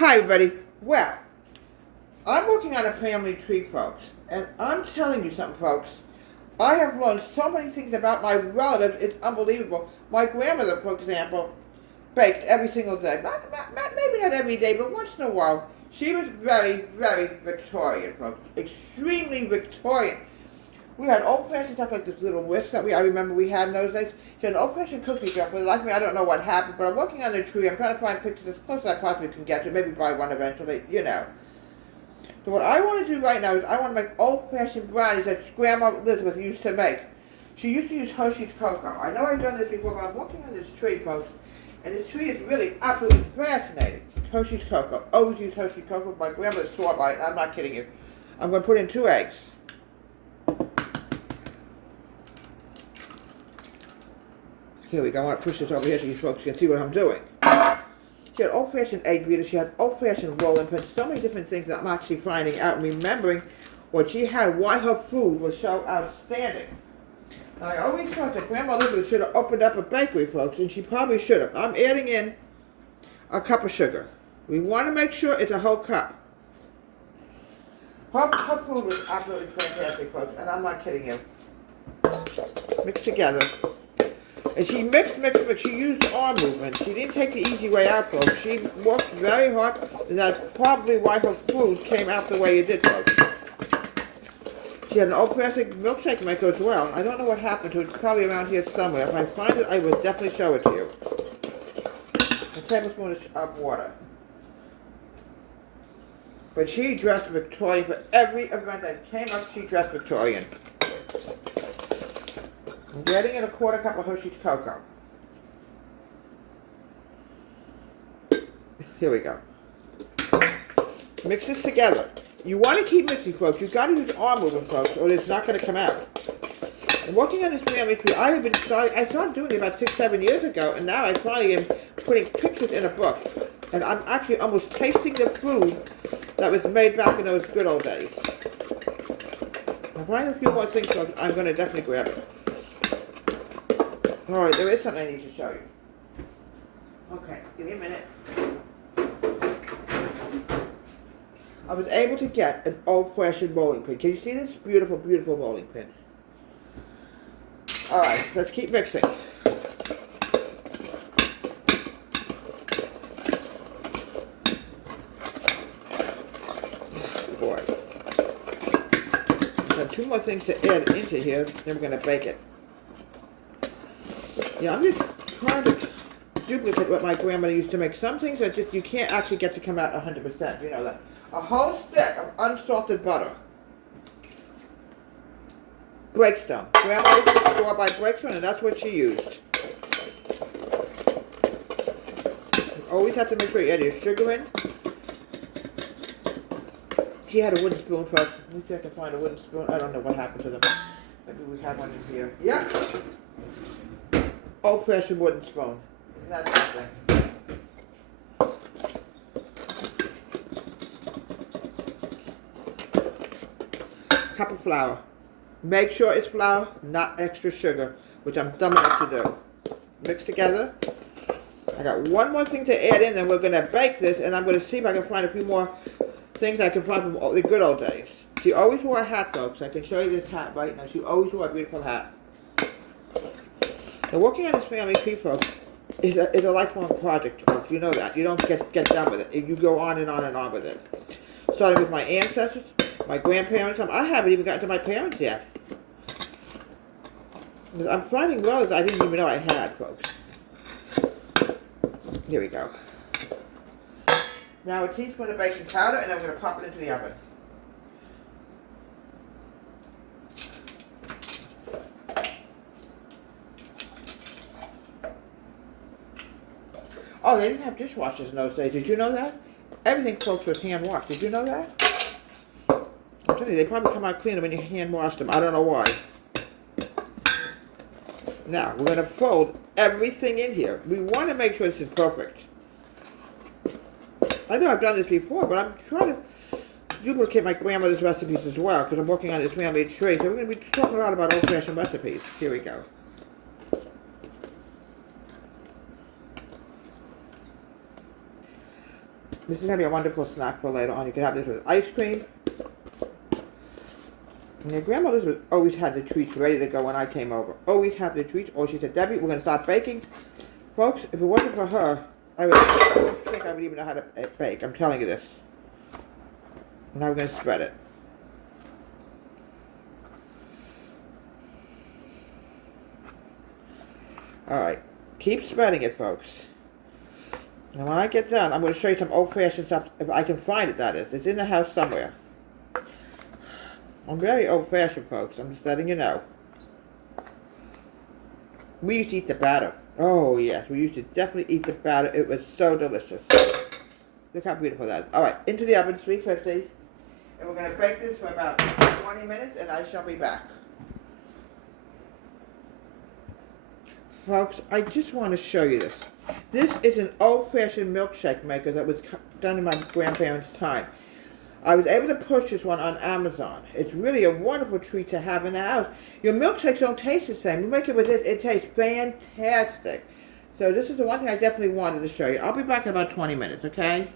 Hi, everybody. Well, I'm working on a family tree, folks, and I'm telling you something, folks. I have learned so many things about my relatives, it's unbelievable. My grandmother, for example, baked every single day. Maybe not every day, but once in a while. She was very, very Victorian, folks. Extremely Victorian. We had old-fashioned stuff like this little whisk that I remember we had in those days. She had an old-fashioned cookie jar. For the life of me, I don't know what happened, but I'm working on the tree. I'm trying to find pictures as close as I possibly can get to. Maybe buy one eventually. So what I want to do right now is I want to make old-fashioned brownies that Grandma Elizabeth used to make. She used to use Hershey's cocoa. I know I've done this before, but I'm working on this tree, folks. And this tree is really absolutely fascinating. Hershey's cocoa. Always use Hershey's cocoa. My grandmother swore by it, and I'm not kidding you. I'm going to put in 2 eggs. Here we go. I want to push this over here so you folks can see what I'm doing. She had old-fashioned egg beaters. She had old-fashioned rolling pins. So many different things that I'm actually finding out and remembering what she had, why her food was so outstanding. Now, I always thought that Grandma Elizabeth should have opened up a bakery, folks, and she probably should have. I'm adding in a cup of sugar. We want to make sure it's a whole cup. Her food was absolutely fantastic, folks, and I'm not kidding you. Mix together. And she mixed. She used arm movement. She didn't take the easy way out, folks. She worked very hard, and that's probably why her food came out the way it did, folks. She had an old-fashioned milkshake maker as well. I don't know what happened to it. It's probably around here somewhere. If I find it, I will definitely show it to you. A tablespoon of water. But she dressed Victorian for every event that came up. She dressed Victorian. I'm getting in a 1/4 cup of Hershey's cocoa. Here we go. Mix this together. You want to keep mixing, folks. You've got to use arm movement, folks, or it's not going to come out. And working on this family tree, I started doing it about 6, 7 years ago, and now I finally am putting pictures in a book. And I'm actually almost tasting the food that was made back in those good old days. I'll find a few more things, so I'm going to definitely grab it. Alright, there is something I need to show you. Okay, give me a minute. I was able to get an old-fashioned rolling pin. Can you see this? Beautiful, beautiful rolling pin. Alright, let's keep mixing. Boy. I have 2 more things to add into here, then we're going to bake it. Yeah, I'm just trying to duplicate what my grandmother used to make. Some things are just, you can't actually get to come out 100%, you know that. A whole stick of unsalted butter. Breakstone. Grandma used to store-buy Breakstone, and that's what she used. You always have to make sure you add your sugar in. She had a wooden spoon, folks. Let me see if I can find a wooden spoon. I don't know what happened to them. Maybe we have one in here. Yep. Old-fashioned wooden spoon. That's something. Cup of flour. Make sure it's flour, not extra sugar, which I'm dumb enough to do. Mix together. I got one more thing to add in, then we're going to bake this, and I'm going to see if I can find a few more things I can find from the good old days. She always wore a hat, folks. I can show you this hat right now. She always wore a beautiful hat. And working on this family tree, folks, is a lifelong project, folks. You know that. You don't get done with it. You go on and on and on with it. Starting with my ancestors, my grandparents. I haven't even gotten to my parents yet. I'm finding relatives I didn't even know I had, folks. Here we go. Now a teaspoon of baking powder, and I'm going to pop it into the oven. Oh, they didn't have dishwashers in those days. Did you know that? Everything, folks, was hand washed. Did you know that? I'm telling you, they probably come out cleaner when you hand wash them. I don't know why. Now, we're going to fold everything in here. We want to make sure this is perfect. I know I've done this before, but I'm trying to duplicate my grandmother's recipes as well, because I'm working on this family tree. So we're going to be talking a lot about old-fashioned recipes. Here we go. This is going to be a wonderful snack for later on. You can have this with ice cream. And your grandmother was always had the treats ready to go when I came over. Always have the treats. Or she said, Debbie, we're going to start baking. Folks, if it wasn't for her, I don't think I would even know how to bake. I'm telling you this. Now we're going to spread it. Alright. Keep spreading it, folks. And when I get done, I'm going to show you some old-fashioned stuff, if I can find it, that is. It's in the house somewhere. I'm very old-fashioned, folks. I'm just letting you know. We used to eat the batter. Oh, yes. We used to definitely eat the batter. It was so delicious. Look how beautiful that is. Alright, into the oven, 350. And we're going to bake this for about 20 minutes, and I shall be back. Folks, I just want to show you this. This is an old-fashioned milkshake maker that was done in my grandparents' time. I was able to purchase this one on Amazon. It's really a wonderful treat to have in the house. Your milkshakes don't taste the same. You make it with this, it tastes fantastic. So this is the one thing I definitely wanted to show you. I'll be back in about 20 minutes, okay?